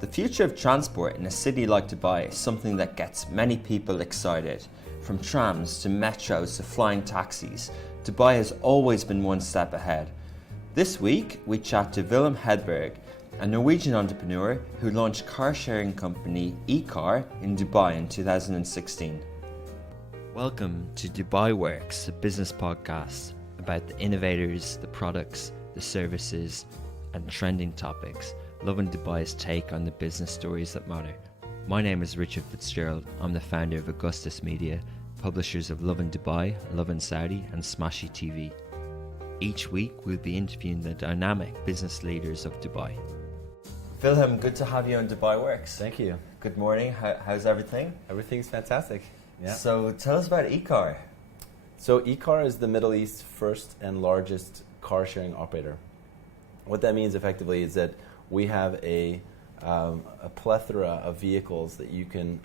The future of transport in a city like Dubai is something that gets many people excited. From trams to metros to flying taxis, Dubai has always been one step ahead. This week, we chat to Vilhelm Hedberg, a Norwegian entrepreneur who launched car sharing company Ekar in Dubai in 2016. Welcome to Dubai Works, a business podcast about the innovators, the products, the services, and trending topics. Loving Dubai's take on the business stories that matter. My name is Richard Fitzgerald. I'm the founder of Augustus Media, publishers of Lovin Dubai, Lovin Saudi, and Smashy TV. Each week, we'll be interviewing the dynamic business leaders of Dubai. Vilhelm, good to have you on Dubai Works. Thank you. Good morning. How's everything? Everything's fantastic. Yeah. So tell us about Ekar. So Ekar is the Middle East's first and largest car sharing operator. What that means effectively is that we have a plethora of vehicles that you can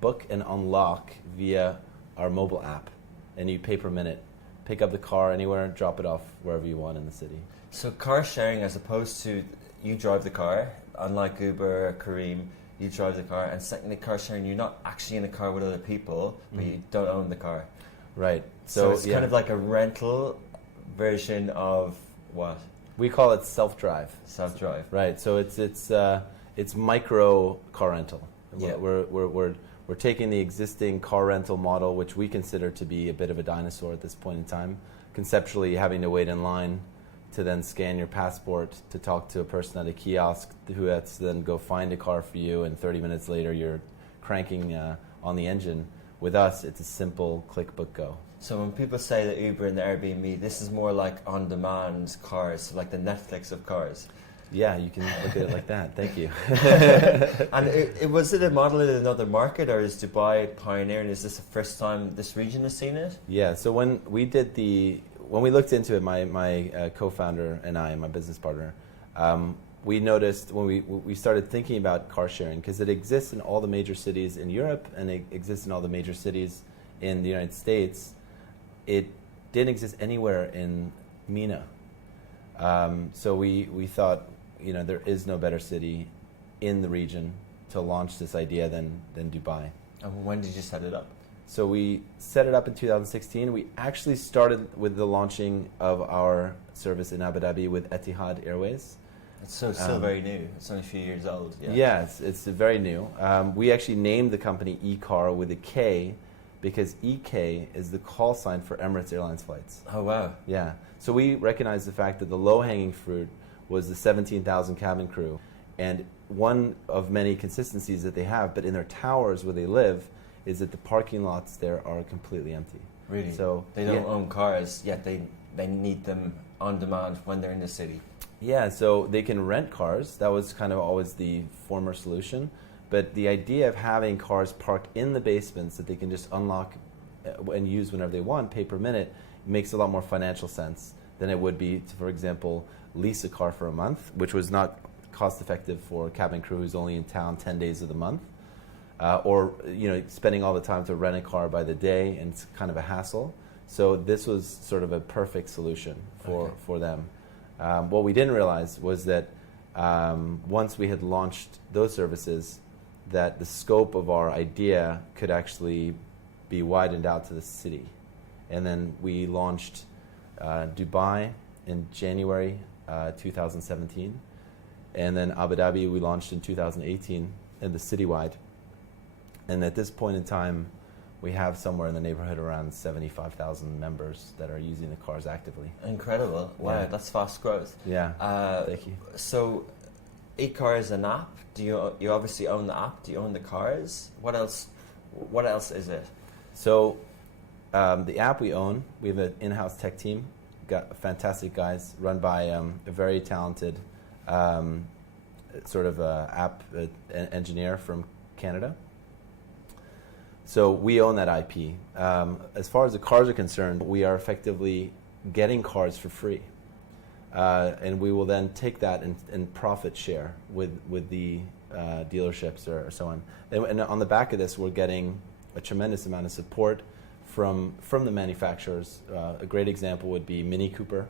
book and unlock via our mobile app, and you pay per minute. Pick up the car anywhere, drop it off wherever you want in the city. So car sharing, as opposed to you drive the car, unlike Uber or Kareem, you drive the car, and secondly, car sharing, you're not actually in a car with other people, but you don't own the car. Right. So it's kind of like a rental version of what? We call it self-drive. Self-drive. Right. So it's micro car rental. Yeah. We're taking the existing car rental model, which we consider to be a bit of a dinosaur at this point in time. Conceptually, having to wait in line to then scan your passport to talk to a person at a kiosk who has to then go find a car for you, and 30 minutes later you're cranking on the engine. With us, it's a simple click, book, go. So when people say that Uber and the Airbnb, this is more like on-demand cars, like the Netflix of cars. Yeah, you can look at it like that. Thank you. And was it a model in another market, or is Dubai pioneering? Is this the first time this region has seen it? Yeah. So when we looked into it, my co-founder and I, my business partner, we noticed when we started thinking about car sharing, because it exists in all the major cities in Europe and it exists in all the major cities in the United States. It didn't exist anywhere in MENA. So we thought, there is no better city in the region to launch this idea than Dubai. And when did you set it up? So we set it up in 2016. We actually started with the launching of our service in Abu Dhabi with Etihad Airways. It's still very new. It's only a few years old. Yeah, it's very new. We actually named the company Ekar with a K because EK is the call sign for Emirates Airlines flights. Oh, wow. Yeah. So we recognized the fact that the low-hanging fruit was the 17,000 cabin crew. And one of many consistencies that they have, but in their towers where they live, is that the parking lots there are completely empty. Really? So they don't own cars, yet they need them on demand when they're in the city. Yeah, so they can rent cars. That was kind of always the former solution. But the idea of having cars parked in the basements that they can just unlock and use whenever they want, pay per minute, makes a lot more financial sense than it would be to, for example, lease a car for a month, which was not cost effective for a cabin crew who's only in town 10 days of the month. Or spending all the time to rent a car by the day, and it's kind of a hassle. So this was sort of a perfect solution for them. What we didn't realize was that once we had launched those services, that the scope of our idea could actually be widened out to the city. And then we launched Dubai in January 2017. And then Abu Dhabi we launched in 2018 in the citywide. And at this point in time, we have somewhere in the neighborhood around 75,000 members that are using the cars actively. Incredible. Wow, that's fast growth. Yeah, thank you. So Ekar is an app. Do you obviously own the app? Do you own the cars? What else is it? So the app we own, we have an in-house tech team, got fantastic guys run by a very talented app engineer from Canada. So we own that IP. As far as the cars are concerned, we are effectively getting cars for free. And we will then take that and profit share with the dealerships or so on. And on the back of this, we're getting a tremendous amount of support from the manufacturers. A great example would be Mini Cooper.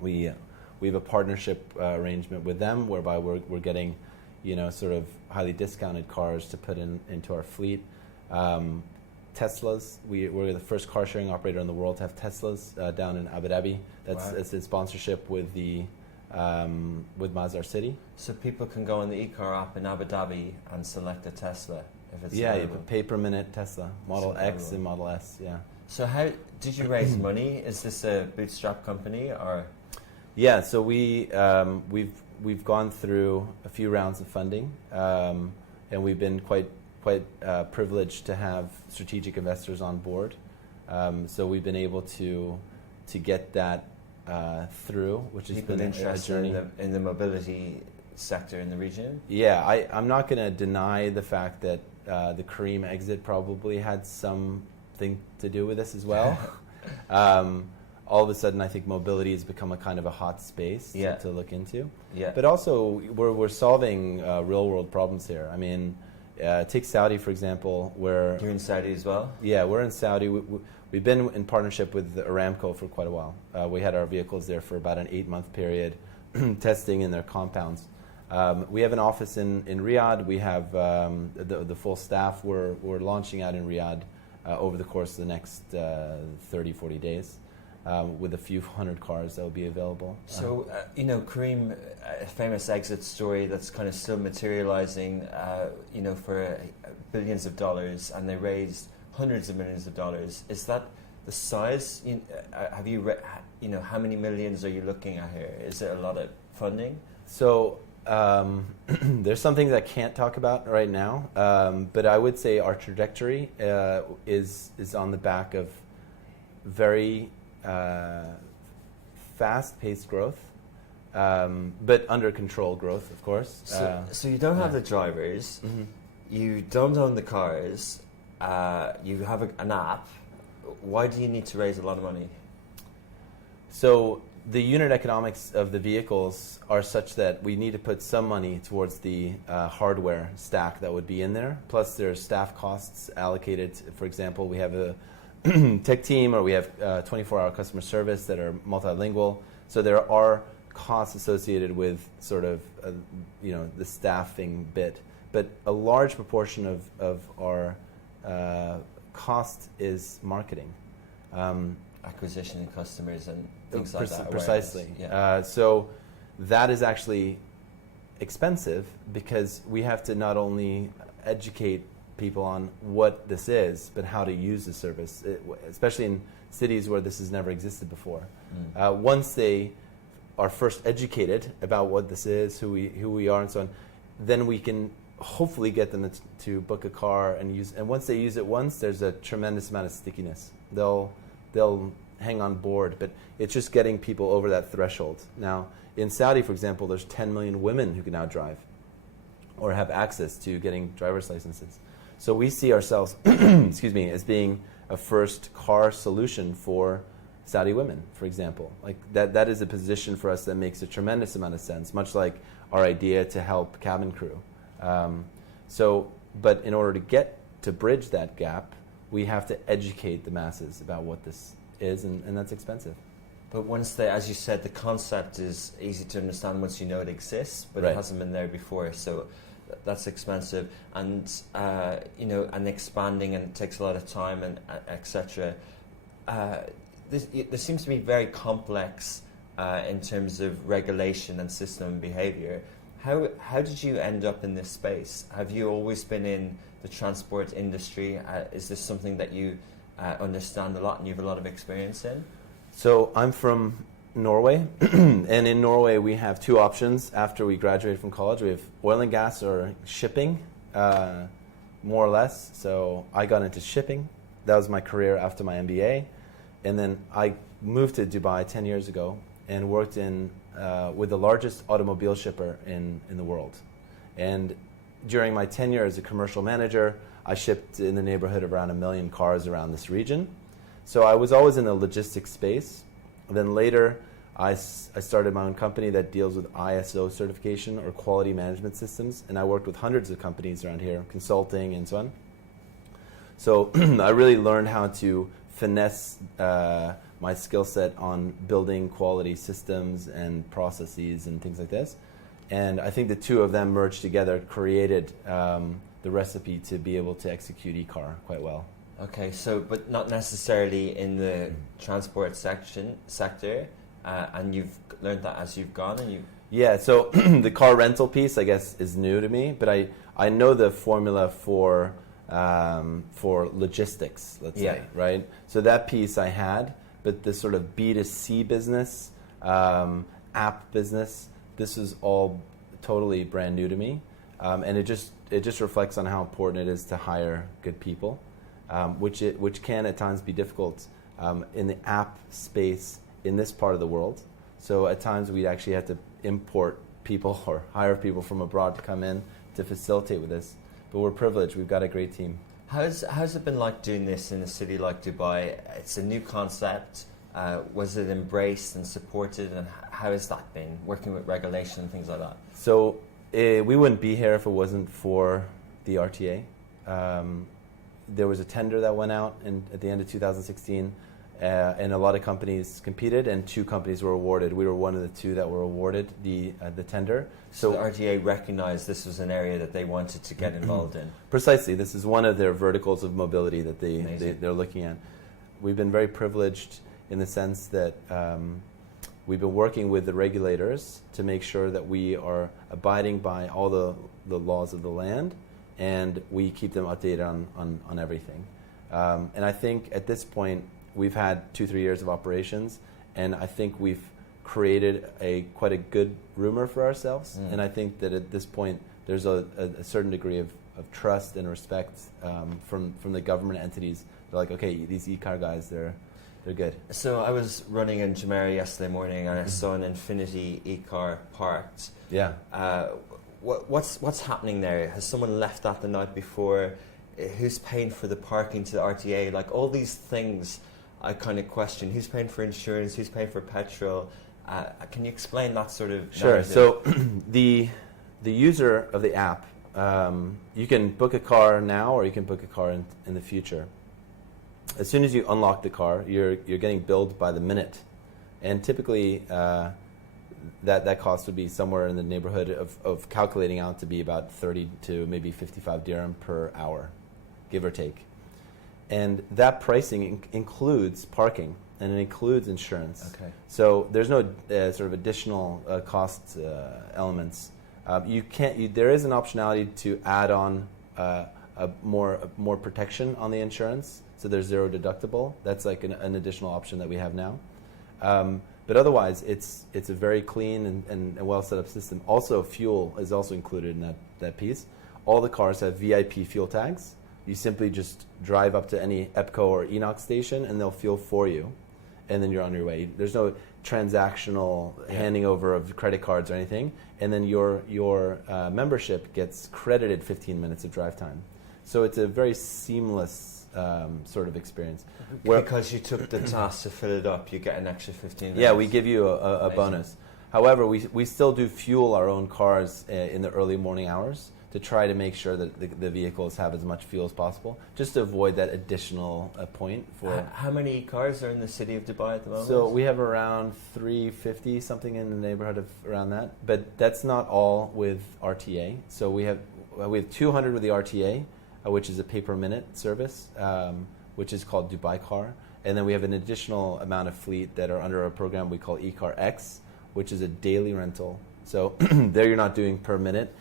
We have a partnership arrangement with them whereby we're getting sort of highly discounted cars to put into our fleet. Teslas, we're the first car sharing operator in the world to have Teslas down in Abu Dhabi. It's in sponsorship with with Mazar City. So people can go on the Ekar app in Abu Dhabi and select a Tesla if it's you available. pay per minute Tesla, Model X and Model S. Yeah. So how did you raise money? Is this a bootstrap company or? Yeah. So we've gone through a few rounds of funding, and we've been quite privileged to have strategic investors on board. So we've been able to get that through, which has been a journey. In the mobility sector in the region? Yeah, I'm not going to deny the fact that the Kareem exit probably had something to do with this as well. All of a sudden, I think mobility has become a kind of a hot space to look into. Yeah. But also, we're solving real-world problems here. I mean, take Saudi, for example, where... You're in Saudi as well? Yeah, we're in Saudi. We've been in partnership with Aramco for quite a while. We had our vehicles there for about an 8-month period, testing in their compounds. We have an office in Riyadh. We have the full staff. We're launching out in Riyadh over the course of the next 30, 40 days. With a few hundred cars that will be available. So, Kareem, a famous exit story that's kind of still materializing, for billions of dollars, and they raised hundreds of millions of dollars. Is that the size? Have you, how many millions are you looking at here? Is it a lot of funding? So, there's something that I can't talk about right now, but I would say our trajectory is on the back of very fast-paced growth, but under control growth, of course. So you don't have the drivers, you don't own the cars, you have an app. Why do you need to raise a lot of money? So the unit economics of the vehicles are such that we need to put some money towards the hardware stack that would be in there. Plus there's staff costs allocated. For example, we have a tech team, or we have 24-hour customer service that are multilingual. So there are costs associated with sort of the staffing bit, but a large proportion of our cost is marketing, acquisition of customers and things like that. Precisely. Yeah. So that is actually expensive because we have to not only educate people on what this is, but how to use the service, especially in cities where this has never existed before. Once they are first educated about what this is, who we are, and so on, then we can hopefully get them to book a car and use. And once they use it once, there's a tremendous amount of stickiness. They'll hang on board, but it's just getting people over that threshold. Now, in Saudi, for example, there's 10 million women who can now drive or have access to getting driver's licenses. So we see ourselves, as being a first car solution for Saudi women, for example. Like that is a position for us that makes a tremendous amount of sense, much like our idea to help cabin crew. But in order to bridge that gap, we have to educate the masses about what this is, and that's expensive. But once as you said, the concept is easy to understand once you know it exists, but right. It hasn't been there before, so that's expensive, and and expanding, and it takes a lot of time, and etc. This seems to be very complex in terms of regulation and system and behavior. How did you end up in this space? Have you always been in the transport industry? Is this something that you understand a lot and you have a lot of experience in? So I'm from Norway, and in Norway we have two options after we graduate from college. We have oil and gas or shipping, more or less. So I got into shipping. That was my career after my MBA. And then I moved to Dubai 10 years ago and worked with the largest automobile shipper in the world. And during my tenure as a commercial manager, I shipped in the neighborhood of around 1 million cars around this region. So I was always in the logistics space. Then later, I started my own company that deals with ISO certification or quality management systems, and I worked with hundreds of companies around here, consulting and so on. So I really learned how to finesse my skill set on building quality systems and processes and things like this. And I think the two of them merged together created the recipe to be able to execute Ekar quite well. Okay, so but not necessarily in the transport sector, and you've learned that as you've gone, and you. Yeah, so the car rental piece, I guess, is new to me, but I know the formula for logistics, let's say, right? So that piece I had, but the sort of B2C business, app business, this is all totally brand new to me, and it just reflects on how important it is to hire good people, which can at times be difficult in the app space in this part of the world. So at times we actually have to import people or hire people from abroad to come in to facilitate with this. But we're privileged. We've got a great team. How's it been like doing this in a city like Dubai? It's a new concept. Was it embraced and supported, and how has that been, working with regulation and things like that? So we wouldn't be here if it wasn't for the RTA. There was a tender that went out at the end of 2016, and a lot of companies competed, and 2 companies were awarded. We were one of the 2 that were awarded the tender. So the RTA recognized this was an area that they wanted to get involved in. Precisely. This is one of their verticals of mobility that they're looking at. We've been very privileged in the sense that we've been working with the regulators to make sure that we are abiding by all the laws of the land, and we keep them updated on everything. And I think at this point, we've had 2-3 years of operations, and I think we've created quite a good rumor for ourselves. And I think that at this point, there's a certain degree of trust and respect from the government entities. They're like, okay, these Ekar guys, they're good. So I was running in Jumeirah yesterday morning, and I saw an Infinity Ekar parked. Yeah. What's happening there? Has someone left that the night before? Who's paying for the parking to the RTA? Like all these things, I kind of question. Who's paying for insurance? Who's paying for petrol? Can you explain that sort of Sure. narrative? So the user of the app, you can book a car now, or you can book a car in the future. As soon as you unlock the car, you're getting billed by the minute, and typically that cost would be somewhere in the neighborhood of calculating out to be about 30 to maybe 55 dirham per hour, give or take. And that pricing includes parking, and it includes insurance. Okay. So there's no sort of additional cost elements. There is an optionality to add on more protection on the insurance. So there's 0 deductible. That's like an additional option that we have now. But otherwise, it's a very clean and well set up system. Also, fuel is also included in that piece. All the cars have VIP fuel tags. You simply just drive up to any EPCO or Enox station, and they'll fuel for you, and then you're on your way. There's no transactional handing over of credit cards or anything, and then your membership gets credited 15 minutes of drive time. So it's a very seamless sort of experience. Because you took the task to fill it up, you get an extra 15 minutes. Yeah, we give you a bonus. However, we still do fuel our own cars in the early morning hours to try to make sure that the vehicles have as much fuel as possible, just to avoid that additional point. How many cars are in the city of Dubai at the moment? So we have around 350, something in the neighborhood of around that. But that's not all with RTA. So we have 200 with the RTA, which is a pay-per-minute service, which is called Dubai Car. And then we have an additional amount of fleet that are under a program we call Ekar X, which is a daily rental. So there you're not doing per minute.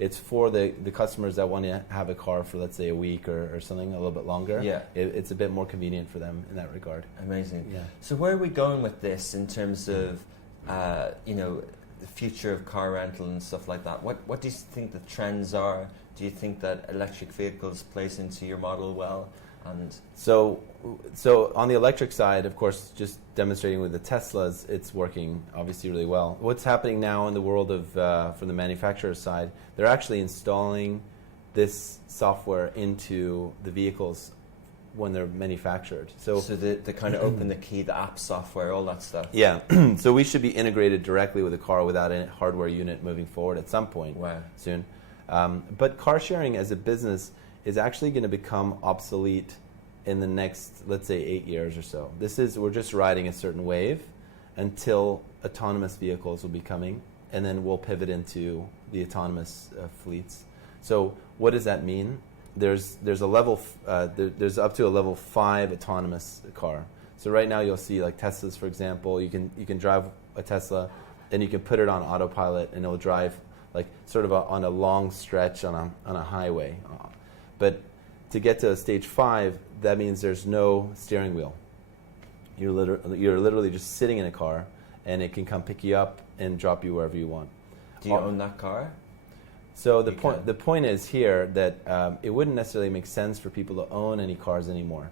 It's for the customers that want to have a car for, let's say, a week or something a little bit longer. Yeah. It's a bit more convenient for them in that regard. Amazing. Yeah. So where are we going with this in terms of, the future of car rental and stuff like that? What do you think the trends are? Do you think that electric vehicles plays into your model well? And so on the electric side, of course, just demonstrating with the Teslas, it's working obviously really well. What's happening now in the world of from the manufacturer side, they're actually installing this software into the vehicles when they're manufactured. So they kind of open the key, the app software, all that stuff. Yeah. So we should be integrated directly with the car without a hardware unit moving forward at some point soon. But car sharing as a business is actually going to become obsolete in the next, let's say, 8 years or so. We're just riding a certain wave until autonomous vehicles will be coming, and then we'll pivot into the autonomous fleets. So what does that mean? There's a level there's up to a level 5 autonomous car. So right now you'll see like Teslas, for example. You can drive a Tesla, and you can put it on autopilot, and it'll drive like sort of on a long stretch on a highway. But to get to stage 5, that means there's no steering wheel. You're literally just sitting in a car, and it can come pick you up and drop you wherever you want. Do you own that car? So the point is here that it wouldn't necessarily make sense for people to own any cars anymore.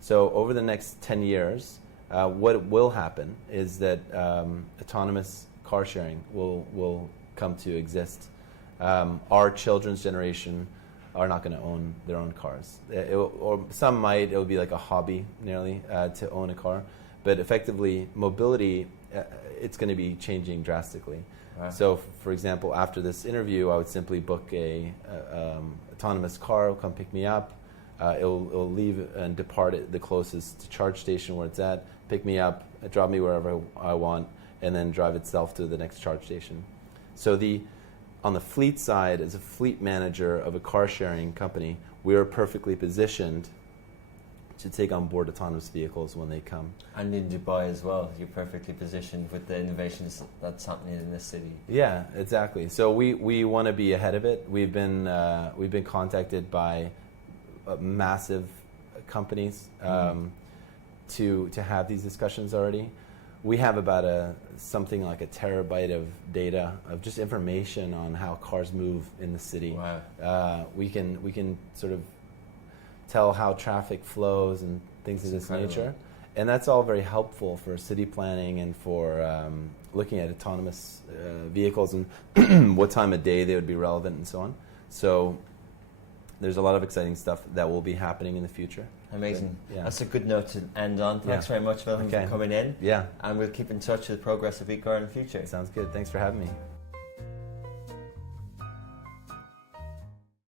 So over the next 10 years, what will happen is that autonomous car sharing will come to exist. Our children's generation are not going to own their own cars. Or some might. It will be like a hobby nearly to own a car. But effectively, mobility, it's going to be changing drastically. Wow. So, for example, after this interview, I would simply book a autonomous car, will come pick me up. It'll leave and depart at the closest charge station where it's at, pick me up, drop me wherever I want, and then drive itself to the next charge station. So on the fleet side, as a fleet manager of a car-sharing company, we are perfectly positioned to take on board autonomous vehicles when they come. And in Dubai as well, you're perfectly positioned with the innovations that's happening in this city. Yeah, exactly. So we want to be ahead of it. We've been contacted by massive companies to have these discussions already. We have about something like a terabyte of data of just information on how cars move in the city. Wow. We can sort of tell how traffic flows and things of this nature, and that's all very helpful for city planning and for looking at autonomous vehicles and what time of day they would be relevant and so on. So there's a lot of exciting stuff that will be happening in the future. Amazing. Yeah. That's a good note to end on. Thanks very much, Vilhelm, for coming in. Yeah. And we'll keep in touch with the progress of Ekar in the future. Sounds good. Thanks for having me.